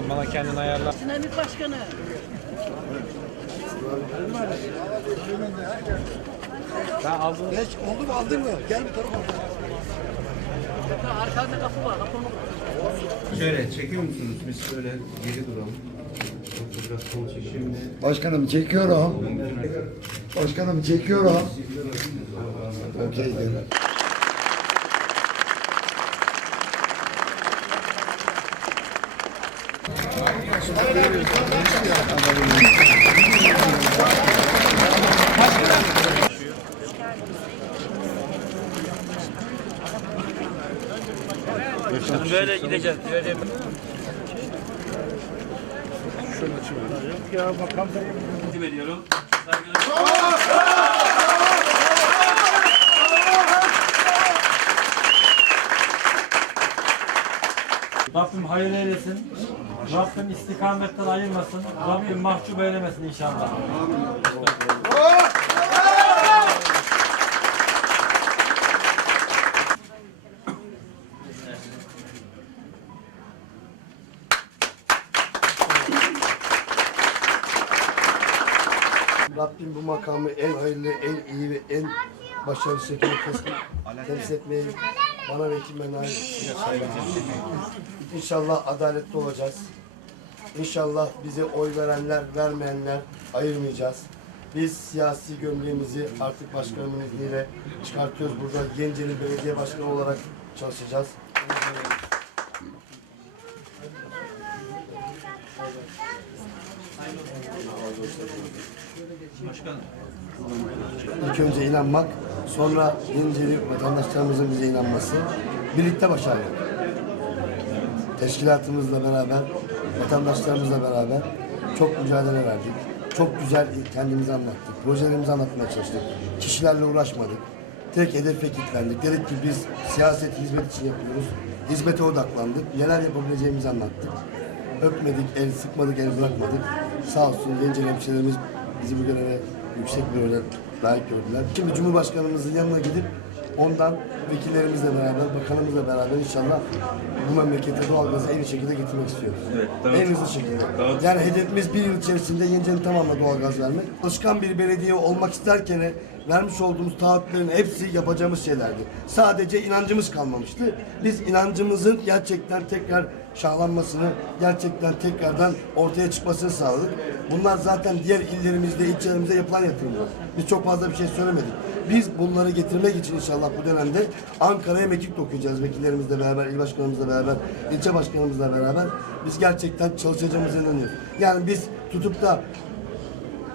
Sen bana kendin ayarla. Dinamik başkanı. Ben aldım. Geç oldu mu aldın mı? Gel bir tarafa. Arkanda kapı var. Kapı Şöyle çekiyor musunuz? Biz şöyle geri duralım. Başkanım çekiyorum. Başkanım çekiyorum. Okey. Böyle gideceğiz. Böyle Takdim ediyorum. Saygılar. Rabbim hayır eylesin. Rabbim istikametten ayırmasın. Rabbim mahcup eylemesin inşallah. Rabbim bu makamı en hayırlı, en iyi ve en başarılı şekilde temsil etmeyi bana ve kime nail İnşallah adaletli olacağız. İnşallah bize oy verenler, vermeyenler ayırmayacağız. Biz siyasi gömleğimizi artık başkanımın izniyle çıkartıyoruz. Burada Genceli Belediye Başkanı olarak çalışacağız. İlk önce inanmak, sonra Genceli vatandaşlarımızın bize inanması, birlikte başarmak. Teşkilatımızla beraber, vatandaşlarımızla beraber çok mücadele verdik. Çok güzel kendimizi anlattık. Projelerimizi anlatmaya çalıştık. Kişilerle uğraşmadık. Tek hedefe kilitlendik. Dedik ki biz siyaset hizmet için yapıyoruz. Hizmete odaklandık. Neler yapabileceğimizi anlattık. Öpmedik, el sıkmadık, el bırakmadık. Sağ olsun Genceli hemşehrilerimiz bizi bu göreve yüksek bir öyle layık gördüler. Şimdi Cumhurbaşkanımızın yanına gidip ondan vekillerimizle beraber, bakanımızla beraber inşallah bu memlekete doğalgazı en iyi şekilde getirmek istiyoruz. en hızlı şekilde. yani hedefimiz bir yıl içerisinde Yenice'nin tamamına doğalgaz vermek. Çalışkan bir belediye olmak isterken vermiş olduğumuz taahhütlerin hepsi yapacağımız şeylerdi. Sadece inancımız kalmamıştı. Biz inancımızın gerçekten tekrar şahlanmasını, gerçekten tekrardan ortaya çıkmasını sağladık. Bunlar zaten diğer illerimizde, ilçelerimizde yapılan yatırımlar. Biz çok fazla bir şey söylemedik. Biz bunları getirmek için inşallah bu dönemde Ankara'ya mekik okuyacağız vekillerimizle beraber, il başkanımızla beraber, ilçe başkanımızla beraber. Biz gerçekten çalışacağımıza inanıyoruz. Yani biz tutup da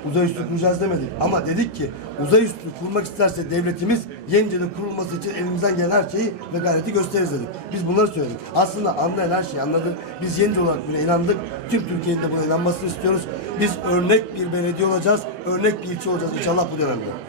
uzay üstü kuracağız demedik. Ama dedik ki uzay üstü kurmak isterse devletimiz Yenice'de kurulması için elimizden gelen her şeyi ve gayreti gösteririz dedik. Biz bunları söyledik. Aslında anlayan her şeyi anladı. Biz Yenice olarak buna inandık. Tüm Türkiye'nin de buna inanmasını istiyoruz. Biz örnek bir belediye olacağız. Örnek bir ilçe olacağız inşallah bu dönemde.